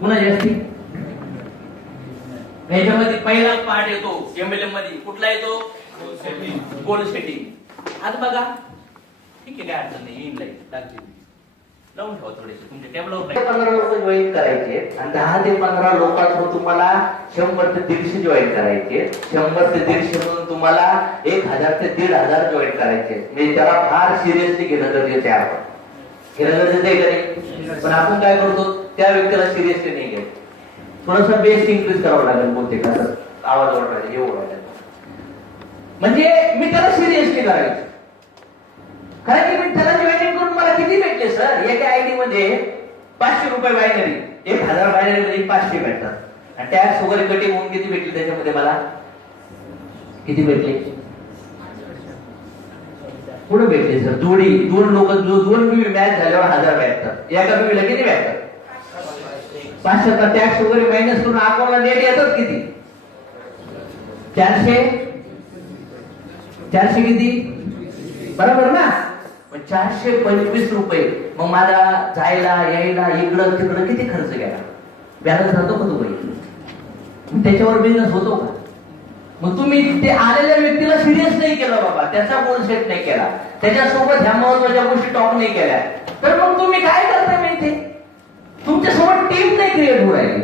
कुणाची असते? याच्यामध्ये पहिला पार्ट येतो एमएलएम मध्ये, कुठला येतो? Goal setting. आता बघा, ठीक आहे, काय अडचण नाही, येईल लाईट लावून ठेवा थोडेसे तुमच्या टेबलवर. 15 लोक जॉईन करायचे आणि 10 ते 15 लोकांसोबत तुम्हाला 100 ते 150 जॉईन करायचे. 100 ते 150 म्हणून तुम्हाला 1000 ते 1500 जॉईन करायचे. म्हणजे त्याला फार सिरियसली घेणं गरजेचं आहे. आपण घेणं गरजेचं आहे का नाही? पण आपण काय करतो, त्या व्यक्तीला सिरियसली नाही घेत. थोडासा बेस इन्क्रीज करावं लागेल, बोलते का आवाज वाढवायचा, हे ओढवायचं, म्हणजे मी त्याला सिरियसली करायचं. कारण की मी त्याला जॉईनिंग करून मला किती भेटले सर? एका आयडी मध्ये 500 रुपये बायनरी, 1000 बायनरी मध्ये 500 भेटतात. आणि टॅक्स वगैरे कटिंग होऊन किती भेटले त्याच्यामध्ये? मला किती भेटले? पुढे भेटले सर जोडी. दोन लोक दोन मॅच झाल्यावर 1000 भेटतात. एका बीवीला किती भेटतात? 500 का टॅक्स वगैरे मायनस करून अकाउंटला नेट येतात किती? 400. 400 किती? बरोबर ना? 425 रुपये. मग मला जायला यायला इकडं तिकडं किती खर्च गेला? बॅलन्स राहतो का तो? त्याच्यावर बिझनेस होतो का? मग तुम्ही ते आलेल्या व्यक्तीला सिरियस नाही केलं बाबा, त्याचा गोल सेट नाही केला, त्याच्यासोबत ह्या महत्वाच्या गोष्टी टॉक नाही केल्या, तर मग तुम्ही काय करताय माहिती? तुमच्यासोबत टीम नाही क्रिएट होऊ राहिली.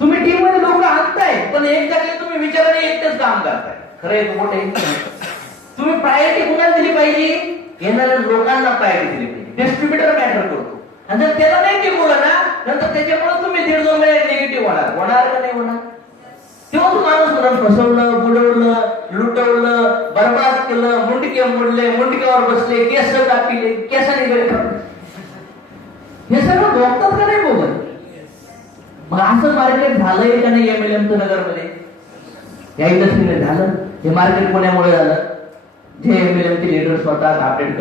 तुम्ही टीम मध्ये लोक आणताय, पण एक जागी तुम्ही विचाराने एकटेच काम करताय. खरं एक मोठे तुम्ही प्रायोरिटी कुणाला दिली पाहिजे? येणाऱ्या लोकांना प्रायोरिटी दिली पाहिजे. डिस्ट्रीब्युटर मॅटर करतो. आणि जर त्याला नाही टिकवलं ना, नंतर त्याच्यामुळे तुम्ही 1.5-2 महिने निगेटिव्ह होणार का नाही होणार? तेव्हा माणूस म्हणून फसवलं, बुडवलं, लुटवलं, बरबाद केलं, मुंडके मोडले, मुंडक्यावर बसले, केस कापले, केसाने गेले, हे सगळं भोगतात का नाही भोगत? मग असं मार्केट झालंय का नाही एमएलएमचं नगरमध्ये? या इंडस्ट्रीने झालं. हे मार्केट कोणामुळे झालं? जे एमएलएमचे लीडर स्वतः अपडेट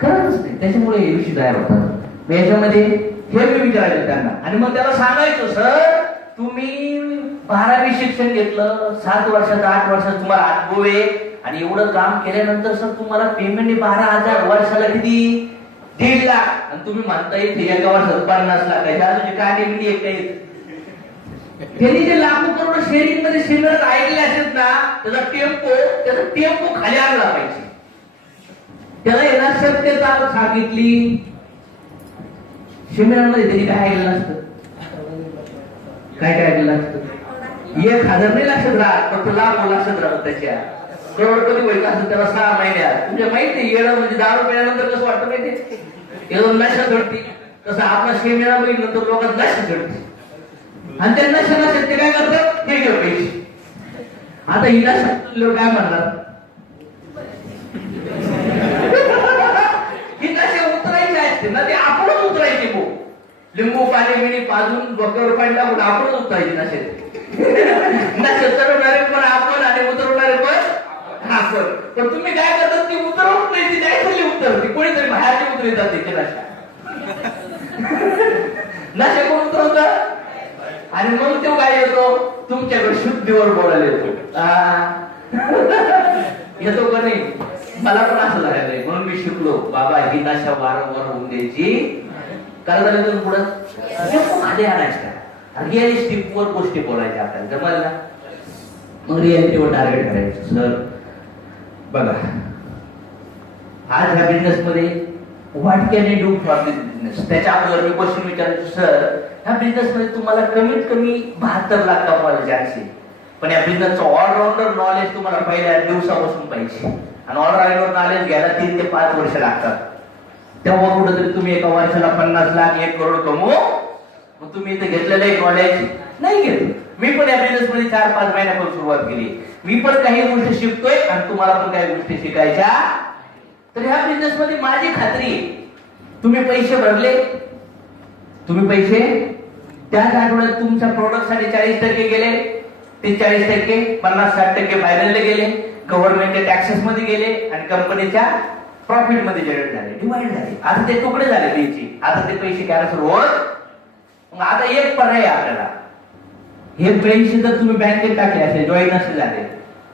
करतच नाही, त्याच्यामुळे हे विषय तयार होतात. याच्यामध्ये हे मी विचारायचं त्यांना, आणि मग त्याला सांगायचं, सर तुम्ही 12वी शिक्षण घेतलं, 7 वर्षाचा 8 वर्षाचा तुम्हाला अनुभव आहे, आणि एवढं काम केल्यानंतर सर तुम्हाला पेमेंट 12,000 वर्षाला किती? 1.5 लाख. आणि तुम्ही म्हणता येते एका वर्षात 50 लाखाच्या अजून काय नेमकी एक काही. त्यांनी जे लाखो करोड शेअरिंग मध्ये सेमिनार ऐकले असेल ना, त्याचा टेम्पो खाली आणला पाहिजे. त्याला येणार सत्यता सांगितली. सेमिनार मध्ये त्यांनी काय ऐकलं असतं? काय ऐकलं असतं? 1000 नाही लक्षात राहत, फक्त लाख लक्षात राहत. त्याच्या करोडपती व्हायचं असं त्याला 6 महिन्यात. तुमच्या माहिती येणं म्हणजे दारू पिल्यानंतर कसं वाटतं माहिती? एकदम नशा चढती. तसं आपला सेमिनार बघितलं तर लोकांना नशा चढते, आणि त्या नशा ते काय करतात? हे घेऊ पैसे. आता ही नशा लोक काय म्हणणार? ही नशा उतरायची असते ना, ते आपणच उतरायची. भाऊ लिंबू पाणी मिणी पाजून डोक्यावर पाणी टाकून आपणच उतरायची नशेत. नशा चढवणारे पण आपण आणि उतरवणारे पण आपण. पण तुम्ही काय करतात? ती उतरवत नाही, ती द्यायची उतरते. कोणीतरी बाहेरची उतरली जाते ती नशा. नशा कोण उतरवतं? आणि मग तो काय येतो? तुमच्याकडे शुद्धीवर बोलायला येतो. येतो का नाही? मला पण असं झालेलं, म्हणून मी शिकलो बाबा ही नशा वारंवार होऊन द्यायची. काय झालं पुढं? खाली आणायचं, रिअलिस्टिक वर गोष्टी बोलायच्या आपल्याला जमायला ना. मग रिअलिटीवर टार्गेट करायचं. सर बघा, आज ह्या बिझनेस मध्ये what can you do for this business? त्याच्या अगोदर मी क्वेश्चन विचारायचो, सर ह्या बिझनेस मध्ये तुम्हाला कमीत कमी 72 लाख कमवायचे आहे, पण या बिझनेसचं ऑलराऊंडर नॉलेज तुम्हाला पहिल्या दिवसापासून पाहिजे. आणि ऑलराऊंडर नॉलेज घ्यायला 3 ते 5 वर्ष लागतात. तेव्हा कुठेतरी तुम्ही एका वर्षाला 50 लाख 1 करोड कमवू. मग तुम्ही इथे घेतलेलं नॉलेज नाही घेतलं. मी पण या बिझनेस मध्ये 4-5 महिन्यापासून सुरुवात केली. मी पण काही गोष्टी शिकतोय आणि तुम्हाला पण काही गोष्टी शिकायच्या. तर ह्या बिझनेस मध्ये माझी खात्री आहे, तुम्ही पैसे भरले, तुम्ही पैसे त्याच आठवड्यात तुमच्या प्रोडक्ट साठी 40% गेले, ते 40% 50-60% फायनलला गेले, गव्हर्नमेंटच्या टॅक्सेस मध्ये गेले, आणि कंपनीच्या प्रॉफिट मध्ये जनरेट झाले, डिवाइड झाले. आता ते तुकडे झाले द्यायचे. आता ते पैसे कॅन्सल होत. मग आता एक पर्याय आपल्याला, हे पैसे जर तुम्ही बँकेत टाकले असते, जॉईन नसते झाले,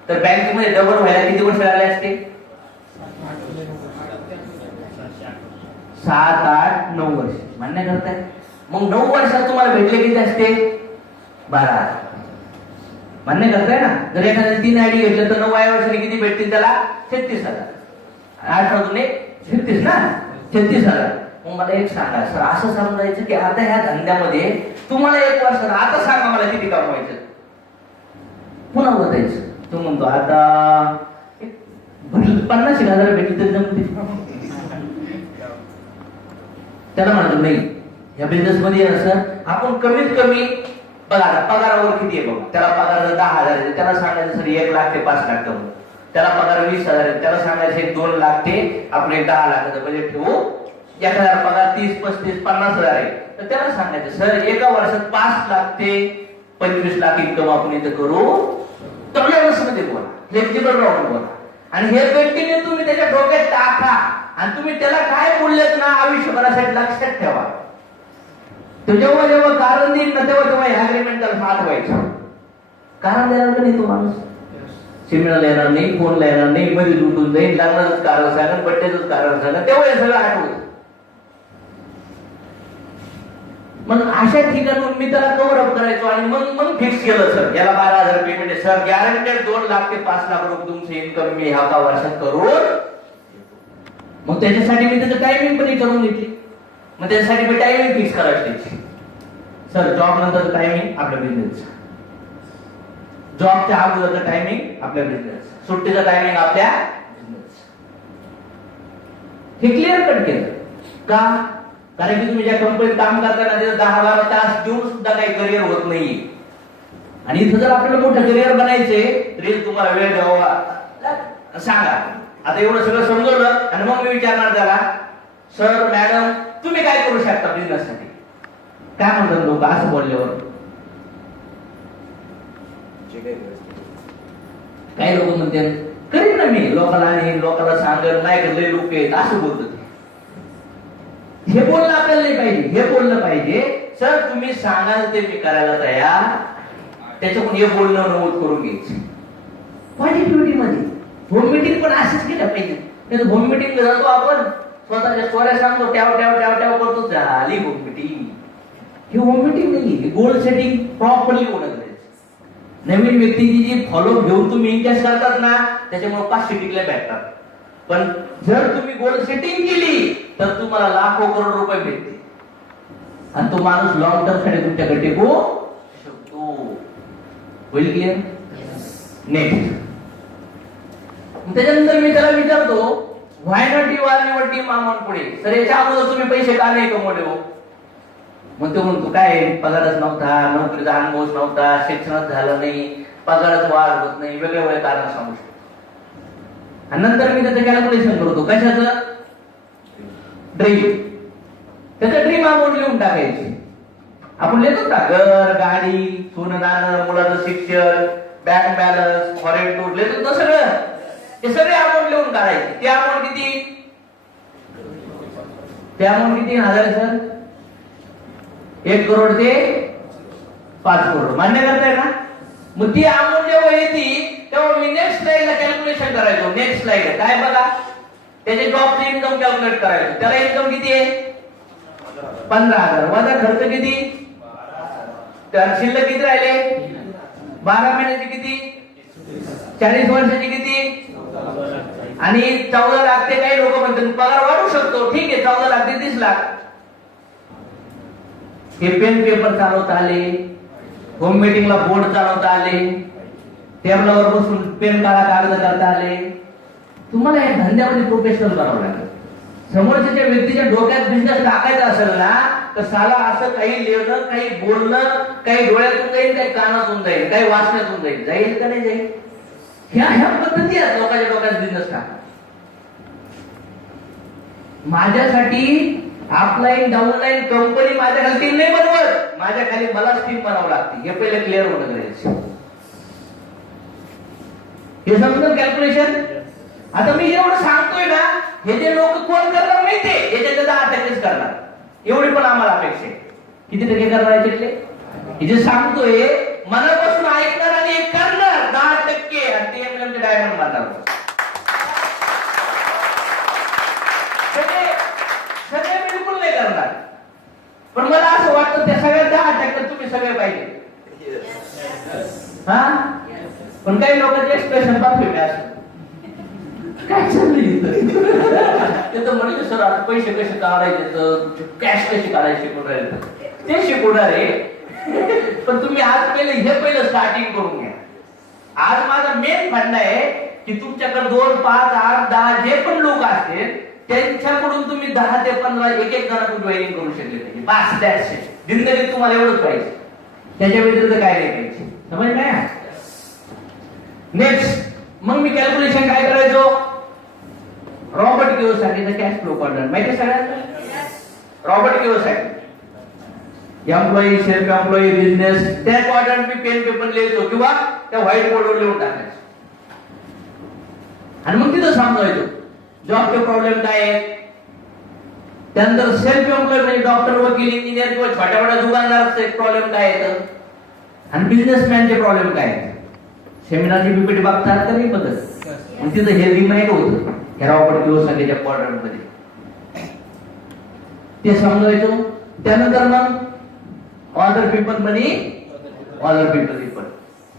तर बँकेमध्ये डबल व्हायला किती वर्ष लागले असते? 7, 8, 9 वर्ष. मान्य करताय? मग 9 वर्षात तुम्हाला भेटले किती असते? 12,000. मान्य करताय ना? जर एखाद्याने 3 आयडी घेतलं तर 9व्या वर्षाने किती भेटतील त्याला? 36,000. 8 अजून 36 ना, 36,000. मग मला एक सांगा सर, असं समजायचं की आता ह्या धंद्यामध्ये तुम्हाला 1 वर्षात आता सांगा मला किती कमवायचं, पुन्हा बघायचं. तो म्हणतो आता 50,000 भेटली तर जमते. त्याला म्हणतो नाही, या बिझनेस मध्ये सर आपण कमीत कमी बघा पगारावर किती आहे बघा. त्याला पगार जर 10,000 आहे त्याला सांगायचं सर 1 लाख ते 5 लाख कमवू. त्याला पगार 20,000 आहे त्याला सांगायचं 2 लाख ते आपले 10 लाखाचं बजेट ठेवू. एखाद्याला पगार 30, 35, 50,000 आहे तर त्याला सांगायचं सर एका वर्षात 5 लाख ते 25 लाख इन्कम आपण इथं करू. मध्ये बोला, फ्लेक्झिबल राहून बोला. आणि हे कंटिन्यू तुम्ही त्याच्या डोक्यात टाका आणि तुम्ही त्याला काय बोललेत ना आयुष्यभरासाठी लक्षात ठेवा. तो जेव्हा जेव्हा कारण देईल ना तेव्हा तेव्हा अग्रीमेंट त्याला पाठवायचं. कारण देणार का नाही तो माणूस? सिग्नल येणार नाही, फोनला येणार नाही, मध्ये लुटून जाईल, लग्नाचंच कारण सांगा, बड्डेचंच कारण सांगा, तेव्हा हे सगळं आठवत. मग अशा ठिकाणून मी त्याला कव्हर अप करायचो आणि मग फिक्स केलं सर याला 12,000 पेमेंट आहे सर, गॅरंटेड 2 लाख ते 5 लाख रुपये तुमचे इन्कम मी ह्या वर्षात करून. मग त्याच्यासाठी मी त्याचं टायमिंग पण करून घेतली. मग त्याच्यासाठी मी टायमिंग फिक्स करायची. सर जॉब नंतर टायमिंग आपल्या बिझनेस, जॉबच्या अगोदरचं टायमिंग आपल्या बिझनेस, सुट्टीचं टायमिंग आपल्या बिझनेस. हे क्लिअर कट केलं का? कारण की तुम्ही ज्या कंपनीत काम करताना तिथे 10-12 तास देऊन सुद्धा काही करिअर होत नाही. आणि इथं जर आपल्याला मोठं करिअर बनायचे तरी तुम्हाला वेळ द्यावा. सांगा आता एवढं सगळं समजवलं आणि मग मी विचारणार त्याला सर मॅडम तुम्ही काय करू शकता बिझनेस साठी? काय म्हणतात लोक असं बोलल्यावर? काही लोक म्हणते करीन ना मी, लोकांना आणि लोकांना सांगत नाही लय लोक आहेत असं बोलतात. हे बोलणं आपल्याला नाही पाहिजे. हे बोललं पाहिजे सर तुम्ही सांगाल ते मी करायला तयार. त्याच्याकडून हे बोलणं नमूद करून घ्यायचं. पॉझिटिव्हिटी मध्ये होम मीटिंग पण असेच केलं पाहिजे. होम मीटिंग जातो आपण स्वतःच्या स्टोऱ्या सांगतो, ट्याव ट्याव ट्याव ट्याव करतो, झाली होम मीटिंग. ही होम मीटिंग नाही, गोल सेटिंग प्रॉपरली होणं गरजेचं. नवीन व्यक्तीची जी फॉलो घेऊन तुम्ही इंटरेस्ट करतात ना त्याच्यामुळे 500 टिकल्या भेटतात. पण जर तुम्ही गोल सेटिंग केली तर तुम्हाला लाखो करोड रुपये भेटते आणि तो माणूस लॉंग टर्म साठी तुमच्याकडे टिकू शकतो. होईल क्लिअर? नेक्स्ट त्याच्यानंतर मी त्याला विचारतो why not you are your team amount पुढे. सर याच्या अगोदर तुम्ही पैसे का नाही कमवले हो? मग तो म्हणतो काय पगारच नव्हता, नोकरीचा अनुभवच नव्हता, शिक्षणच झालं नाही, पगारच वाढ होत नाही, वेगवेगळे कारण सांगू शकतो. आणि नंतर मी त्याचं कॅल्क्युलेशन करतो कशाचं? ड्रीम. त्याचं ड्रीम अमाऊंट लिहून टाकायची. आपण लिहितो का घर, गाडी, सोनं नाणं, मुलाचं शिक्षण, बँक बॅलन्स, फॉरेन टूर लिहितो ना सगळं. हे सगळे अमाऊंट लिहून काढायचे. ते अमाऊंट किती? ते अमाऊंट किती? 1000 सर 1 करोड ते 5 करोड. मान्य करताय ना? मग ती अमाऊंट जेव्हा येते तेव्हा मी नेक्स्ट स्लाइडला कॅल्क्युलेशन करायचो. नेक्स्ट स्लाइड काय बघा, त्याचे जॉबचे इन्कम कॅल्क्युलेट करायचो. त्याला इन्कम किती आहे? 15,000 वजा खर्च किती? तर शिल्लक किती राहिले? 12 महिन्याची किती? 40 वर्षाची किती? आणि 14 लाख ते काही लोक म्हणतात पगार वाढू शकतो. ठीक आहे 14 लाख ते 30 लाख. हे पेन पेपर चालवता आले, होम मीटिंगला बोर्ड चालवता आले, टेबलावर बसून पेन काढा कागद करता आले. तुम्हाला या धंद्यामध्ये प्रोफेशनल करावं लागेल. समोरच्या व्यक्तीच्या डोक्यात बिझनेस टाकायचा असेल ना तर साला असं काही लिहिणं, काही बोलणं, काही डोळ्यातून जाईल, काही कानातून जाईल, काही वाचण्यातून जाईल. जाईल का नाही जाईल? ह्या पद्धती आहेत लोकांच्या डोक्यात बिझनेस टाका. माझ्यासाठी अपलाईन डाऊनलाईन कंपनी माझ्या खाली टीम नाही बनवत, माझ्या खाली मलाच टीम बनावं लागते. हे पहिले क्लिअर होणं गरजेचं. हे समजून कॅल्क्युलेशन. आता मी एवढं सांगतोय ना, हे जे लोक कोण करणार नाही ते याच्यात 10% करणार. एवढी पण आम्हाला अपेक्षा आहे. किती टक्के करणार आहे त्यातले? हे जे सांगतोय मनापासून ऐकणार आणि एक करणार 10% आणि ते एमएलएमचे डायमंड मारणार. सगळे बिलकुल नाही करणार. पण मला असं वाटतं वाटतं त्या सगळ्या 10% तुम्ही सगळे पाहिजे. हा पण काही लोकांचे एक्सप्रेशन पाहतोय असं काय चाललंय ते तर म्हणले सर आता पैसे कसे काढायचे तर कॅश कशी काढायची शिकून राहिले ते शिकवणार आहे. पण तुम्ही आज पहिलं स्टार्टिंग करून घ्या. आज माझा मेन फंड आहे की तुमच्याकडे 2, 5, 8, 10 जे पण लोक असतील त्यांच्याकडून तुम्ही 10 ते 15 एक जणांकडून जॉईनिंग करू शकले पाहिजे. बस दॅट्स इट. जिंदगीत तुम्हाला एवढंच पाहिजे, त्याच्या व्यतिरिक्त काय नाही पाहिजे. समज काय. नेक्स्ट मग मी कॅल्क्युलेशन काय करायचो. रॉबर्ट कियोसाकीचं कॅश फ्लो क्वाड्रंट माहिती सगळ्यांना. Robert Kiyosaki employee, self employee, business त्या क्वाड्रंट मी पेन पेपर लिहायचो किंवा त्या व्हाईट बोर्डवर लिहून टाकायचो आणि मग तिथं समजायचो जॉबचे प्रॉब्लेम काय आहेत. त्यानंतर सेल्फ एम्प्लॉय म्हणजे डॉक्टर, वकील, इंजिनियर किंवा छोट्या मोठ्या दुकानदाराचे प्रॉब्लेम काय आहेत आणि बिझनेसमॅनचे प्रॉब्लेम काय आहेत. सेमिनारची पीपीटी बघतात का नाही बघत. मग तिथं हे रिमाइंड होतं ह्या रॉबर्ट कियोसाकीच्या क्वाड्रंट मध्ये ते समजायचो. त्यानंतर मग ऑदर पीपल मनी ऑदर पीपल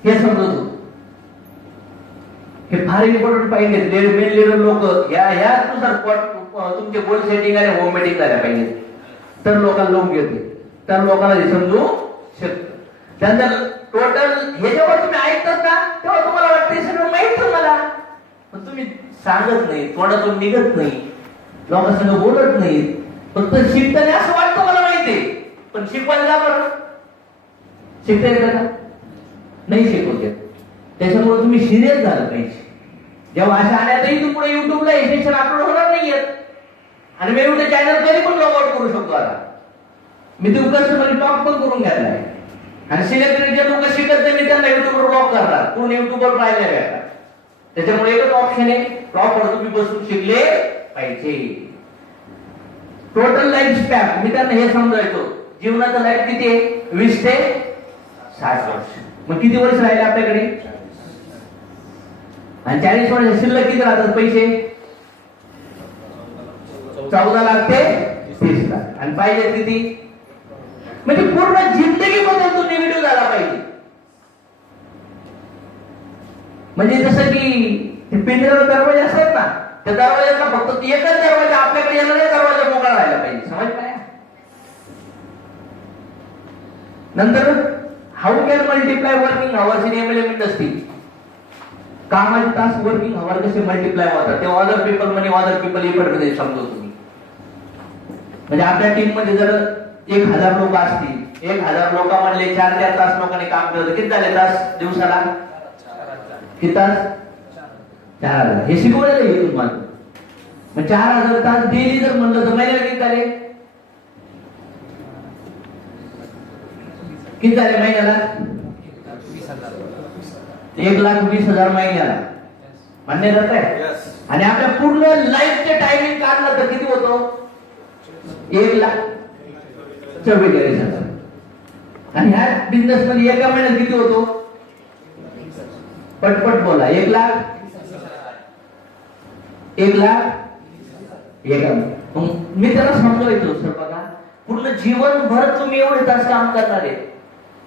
हे समजतो. हे फार इम्पॉर्टंट पाहिजे. मेन लीडर लोक यानुसार तुमचे गोल सेटिंग आणि होम मीटिंग झाल्या पाहिजे तर लोकांना लोक घेते तर लोकांना हे समजू शकतं. त्यानंतर टोटल हे जेव्हा तुम्ही ऐकतात ना तेव्हा तुम्हाला वाटतं सगळं माहित तुम्हाला पण तुम्ही सांगत नाही, तोंडातून निघत नाही, लोकांसंग बोलत नाही. फक्त शिकताना असं वाटतं मला माहितीये पण शिकवायला जा बरं. शिकता येतं का नाही शिकवत. त्याच्यामुळे तुम्ही सिरियस झालं पाहिजे. जेव्हा अशा आल्यातही तुम्ही युट्यूबला हे सेशन अपलोड होणार नाहीयेत आणि मी युट्यूब चॅनल कधी पण लॉग आउट करू शकतो. आता मी ते कस्टमर टॉक पण करून घ्यायला आहे आणि सिलेक्टेड जे लोक शिकत नाही मी त्यांना युट्यूबवर ब्लॉक करणार. पूर्ण युट्यूबवर पाहिजे आहे. त्याच्यामुळे एकच ऑप्शन आहे प्रॉपर तुम्ही बसून शिकले पाहिजे. टोटल लाईफ स्पॅन मी त्यांना हे समजायचो जीवनाचा लाईफ किती आहे 20 ते 60 वर्ष. मग किती वर्ष राहिले आपल्याकडे आणि 40 वर्ष शिल्लक किती राहतात पैसे 14 लाख ते 30 लाख आणि पाहिजे किती म्हणजे पूर्ण जिंदगी बद्दल तो निगेटिव्ह झाला पाहिजे. म्हणजे जसं की ते पिंजऱ्याला दरवाजे असतात ना त्या दरवाजाला फक्त एकच दरवाजा आपल्याकडे येणारा दरवाजा मोकळा राहिला पाहिजे. समज काय. नंतर how can multiply working hours in MLM industry. कामाचे तास वर्किंग अवर कसे मल्टिप्लाय होतात ते ऑदर पीपल म्हणजे ऑदर पीपल इफर्टमध्ये समजतो तुम्ही. म्हणजे आपल्या टीम मध्ये जर 1000 लोक असतील 1000 लोकांमधले 4-4 तास लोकांनी काम केलं किती झाले तास दिवसाला किती तास 4000. हे शिकवलेलं आहे तुम्हाला. मग 4000 तास डेली जर म्हणलं तर महिन्याला किती झाले महिन्याला 1,20,000 महिन्याला मान्य जात आहे. आणि आपल्या पूर्ण लाईफचे टायमिंग काढलं तर किती होतो 1,44,000. आणि ह्या बिझनेस मध्ये एका महिन्यात किती होतो पटपट बोला 1,00,000 मी त्याला समजवायचो सर बघा पूर्ण जीवनभर तुम्ही एवढे तास काम करणार आहे.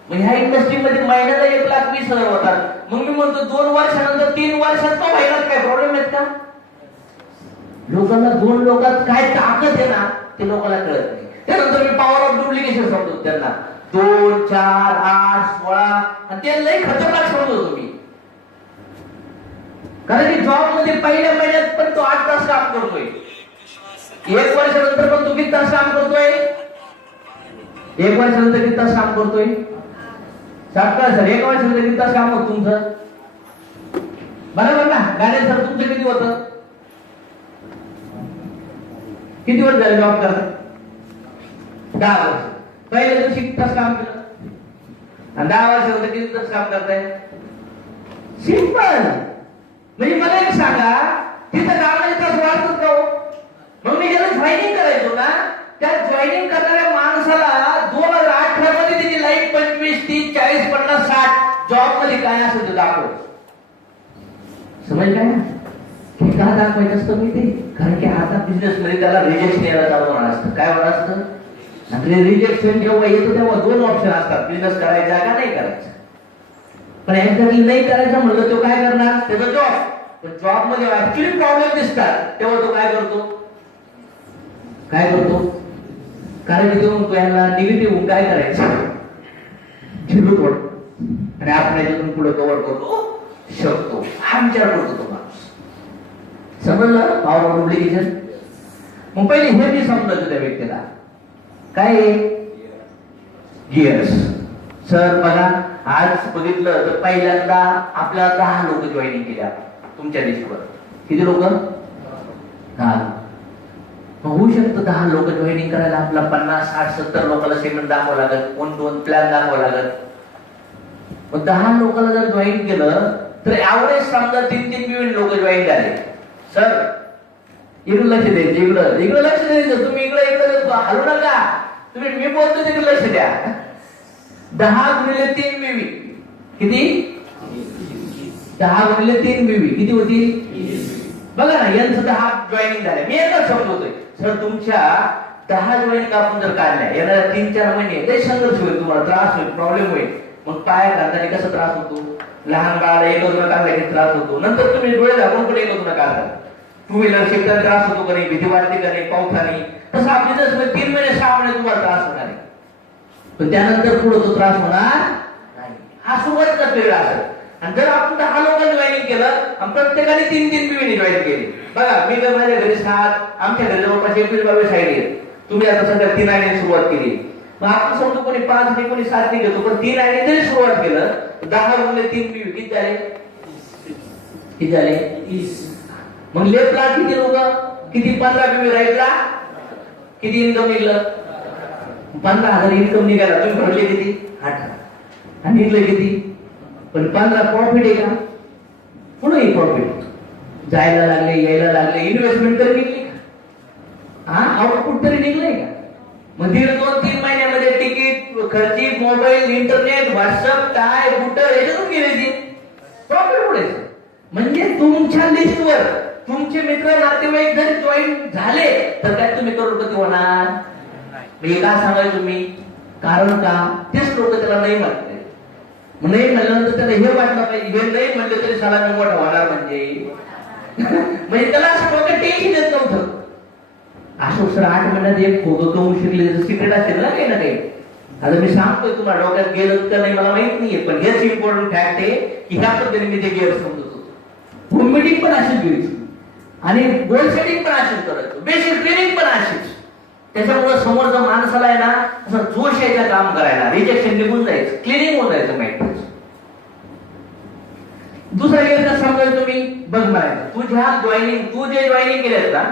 मग ह्या इंडस्ट्रीमध्ये महिन्याला 1,20,000 होतात. मग मी म्हणतो 2 वर्षानंतर 3 वर्षात महिन्यात काय प्रॉब्लेम आहेत का. लोकांना 2 लोकात काय ताकद आहे ना ते लोकांना कळत नाही. त्यानंतर मी पॉवर ऑफ डुप्लिकेशन समजतो त्यांना 2, 4, 8, 16 आणि ते लई खतरनाक समजतो मी. कारण की जॉब मध्ये पहिल्या महिन्यात पण तो 8 तास काम करतोय 1 वर्षानंतर पण तो किती तास काम करतोय 1 वर्षानंतर किती तास काम करतोय 7 तास. सर 1 वर्षानंतर किती तास काम होत तुमचं बरोबर ना. गाड्या सर तुमचं किती होतं किती वर्ष झाले जॉब करता 10 वर्ष. पहिल्या दिवशी किती तास काम केलं आणि 10 वर्षानंतर किती तास काम करताय. सिंपल. म्हणजे मला एक सांगा तिथं कामाचे तास वाढतात का. मग मी ज्याला जॉईनिंग करायचो ना त्या जॉईनिंग करणाऱ्या माणसाला 2018 मध्ये त्याची लाईफ 25, 30, 40, 50, 60 जॉब मध्ये काय असेल ते दाखव. समज काय हे का दाखवायचं असतं मी ते कारण की आता बिझनेस मध्ये त्याला रिजेक्शन यायला चालू होणार असतं. काय होणार असतं आणि रिजेक्शन जेव्हा येतं तेव्हा दोन ऑप्शन असतात, बिझनेस करायचा का नाही करायचा. पण एक्झॅक्टली नाही करायचं म्हणलं तो काय करणार, त्याचा जॉब. पण जॉब मध्ये ऍक्च्युअली प्रॉब्लेम दिसतात तेव्हा तो काय करतो, कारण की तो म्हणतो यांना निगेटिव्ह होऊन काय करायचं, झिरो पडतो आणि आपण याच्यातून पुढे कव्हर करतो शकतो. हा विचार करतो तो माणूस. समजलं पॉवर ऑफ डुप्लिकेशन. मग पहिले हे मी समजायचं त्या व्यक्तीला काय गिअर्स. सर बघा आज बघितलं तर पहिल्यांदा आपल्या 10 लोक जॉईनिंग केली तुमच्या लिस्टवर. किती लोक? 10. होऊ शकतं 10 लोक जॉईनिंग करायला आपला 50, 60, 70 लोकांना सेगमेंट दाखवावं लागत, 1-2 प्लॅन दाखवावं लागत. मग 10 लोकांना जर जॉईन केलं तर ऍव्हरेज समजा 3-3 लोक जॉईन झाले. सर इकडे लक्ष द्यायचं, इकडे लक्ष द्यायचं, तुम्ही इकडे हलू नका, तुम्ही मी बोलतो तिकडे लक्ष द्या. 10 गुणिले 3 बीवी किती? 10 गुणिले 3 बीवी किती होती? बघा ना, यांचं 10 जॉईनिंग झाले. मी एकच समजतोय सर तुमच्या 10 जॉईनिंग आपण जर काढल्या येणाऱ्या 3-4 महिने लय संघर्ष होईल, तुम्हाला त्रास होईल, प्रॉब्लेम होईल. मग पाय घालताना कसा त्रास होतो, लहान बाळाला एकत्र काढला की त्रास होतो, नंतर तुम्ही डोळे झाकून पण एकत्र काढता. 2 व्हीलर शिकताना त्रास होतो का नाही, भीती वाटते का नाही, पावसाने. तसं आपली जर 3 महिने 6 महिने तुम्हाला त्रास होणार आहे, पण त्यानंतर पुढे तो त्रास होणार नाही. हा सुरुवातीचा पिरियड असेल. आणि जर आपण 10 लोकांनी जॉईनिंग केलं आणि प्रत्येकाने 3-3 पिढीने जॉईन केली. बघा मी तर माझ्या घरी 7, आमच्या घरी जवळपास 21-22 साईड आहे. तुम्ही आता सध्या 3 आयने सुरुवात केली. मग आपण समजू कोणी 5 आणि कोणी 7 ने घेतो, पण 3 आयने जरी सुरुवात केलं 10 गुणिले 3 पिढी किती झाले? 30. मग लेफ्टला किती लोक, किती? 15 पिढी. राईटला किती इन्कम निघलं? 15,000 इन्कम निघाला. तुम्ही भरले किती? 18. आणि निघलं किती? पण 15 प्रॉफिट आहे का? पुढे प्रॉफिट जायला लागले, यायला लागले, इन्व्हेस्टमेंट तरी निघली का? आउटपुट तरी निघलंय का? मग 1.5-2-3 महिन्यामध्ये तिकीट, खर्ची, मोबाईल, इंटरनेट, व्हॉट्सअप, काय बुटर याच्यातून गेले ती प्रॉफिट पुढे. म्हणजे तुमच्या लिस्टवर तुमचे मित्र नातेवाईक जर जॉईन झाले तर काय तुम्ही करोडपती होणार? हे का सांगायचं तुम्ही? कारण का तेच लोक त्याला नाही म्हणते. नाही म्हणल्यानंतर त्याला हे वाटलं पाहिजे, हे नाही म्हणले तरी साला मी मोठा होणार म्हणजे म्हणजे त्याला असं डोक्यात टेन्शन येत नव्हतं. अशोक सर 8 महिन्यात एक फोटो करून शिकले, सिक्रेट असेल ना काही ना काही. आता मी सांगतोय तुम्हाला, डोक्यात गेलं तर नाही मला माहित नाहीये, पण हेच इम्पॉर्टंट फॅक्ट आहे की ह्या पद्धतीने मी ते गिअर समजत होतो. होम मीटिंग पण अशीच घ्यायची आणि गोल सेटिंग पण अशीच करायचो, बेसिक ट्रेनिंग पण अशीच. त्याच्यामुळे समोरच्या माणसाला आहे ना असं जोश यायचं काम करायला, रिजेक्शन निघून जायचं, क्लिनिंग होऊन जायचं माहिती. दुसरा गिअर समजायचं तुम्ही बघ मारायचं. तू जे जॉईनिंग केलेत ना